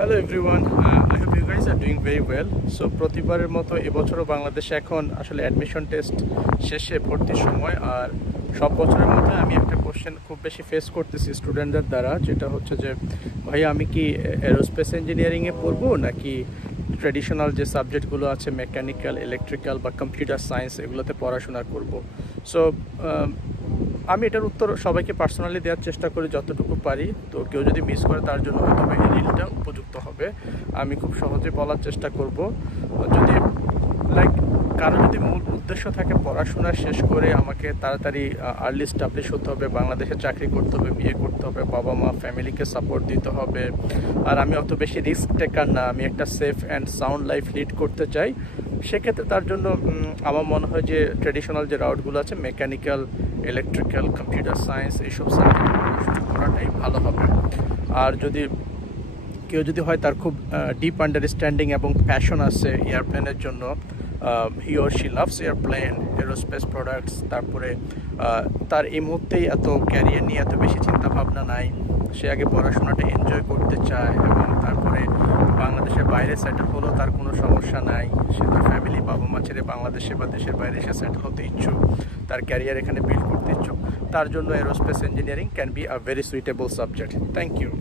Hello everyone, I hope you guys are doing very well. So প্রতিবারের মতো এবছরও বাংলাদেশে এখন আসলে অ্যাডমিশন টেস্ট শেষে ভর্তির সময়। আর সব বছরের মতো আমি একটা কোশ্চেন খুব বেশি ফেস করতেছি স্টুডেন্টদের দ্বারা, যেটা হচ্ছে যে ভাই আমি কি এরোস্পেস ইঞ্জিনিয়ারিংয়ে পড়বো নাকি ট্রেডিশনাল যে সাবজেক্টগুলো আছে মেকানিক্যাল, ইলেকট্রিক্যাল বা কম্পিউটার সায়েন্স এগুলোতে পড়াশোনা করব। সো আমি এটার উত্তর সবাইকে পার্সোনালি দেওয়ার চেষ্টা করি যতটুকু পারি। তো কেউ যদি মিস করে তার জন্য হয়তো এই রিলটা উপযুক্ত হবে। আমি খুব সহজে বলার চেষ্টা করব। যদি কারো যদি মূল উদ্দেশ্য থাকে পড়াশোনা শেষ করে আমাকে তাড়াতাড়ি আর্লি স্টাবলিশ হতে হবে, বাংলাদেশে চাকরি করতে হবে, বিয়ে করতে হবে, বাবা মা ফ্যামিলিকে সাপোর্ট দিতে হবে, আর আমি অত বেশি রিস্ক টেকার না, আমি একটা safe and sound life lead করতে চাই, সেক্ষেত্রে তার জন্য আমার মনে হয় যে ট্রেডিশনাল যে রাউটগুলো আছে মেকানিক্যাল, ইলেকট্রিক্যাল, কম্পিউটার সায়েন্স এইসব সাবজেক্ট করাটাই ভালো হবে। আর কেউ যদি হয় তার খুব ডিপ আন্ডারস্ট্যান্ডিং এবং প্যাশন আছে এয়ারপ্লেনের জন্য, he or she loves airplane, aerospace products, তারপরে তার এই মুহূর্তেই এত ক্যারিয়ার নিয়ে এত বেশি চিন্তা ভাবনা নাই, সে আগে পড়াশোনাটা এনজয় করতে চায় এবং তারপরে বাংলাদেশের বাইরে সেটেল হলেও তার কোনো সমস্যা নাই, সে তার ফ্যামিলি বাবা মা ছেড়ে বাংলাদেশে বা দেশের বাইরে এসে সেটেল হতে ইচ্ছুক, তার ক্যারিয়ার এখানে বিল্ড করতে ইচ্ছুক, তার জন্য aerospace engineering can be a very suitable subject. Thank you.